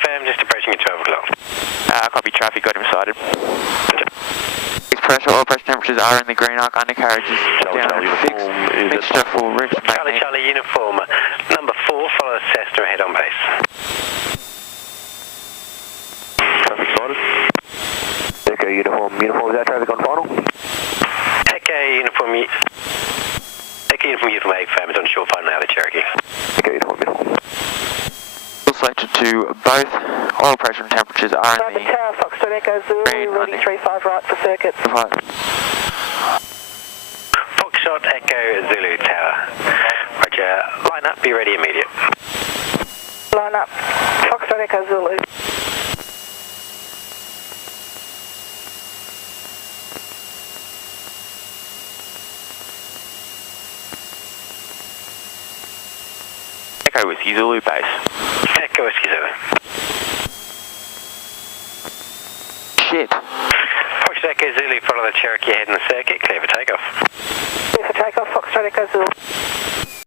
FM, just approaching at 12 o'clock. Copy, traffic, got him sighted. Pressure, oil pressure temperatures are in the green arc, undercarriages down at 6, mixture full rich magnet. Charlie uniform, number 4, follow Cessna ahead on base. Traffic sighted. Echo uniform, is that traffic on final? Echo uniform, uniform FM is on shore final now, the Cherokee. Echo uniform. Selected to both, oil pressure and temperatures are in the Tower, Foxtrot Echo Zulu, ready 35 right for circuit. Foxtrot Echo Zulu Tower. Roger, line up, be ready immediate. Line up, Foxtrot Echo Zulu. Echo Whiskey Zulu base. Echo Whiskey Zulu. Shit. Foxtrot Echo Zulu, follow the Cherokee ahead in the circuit, clear for takeoff.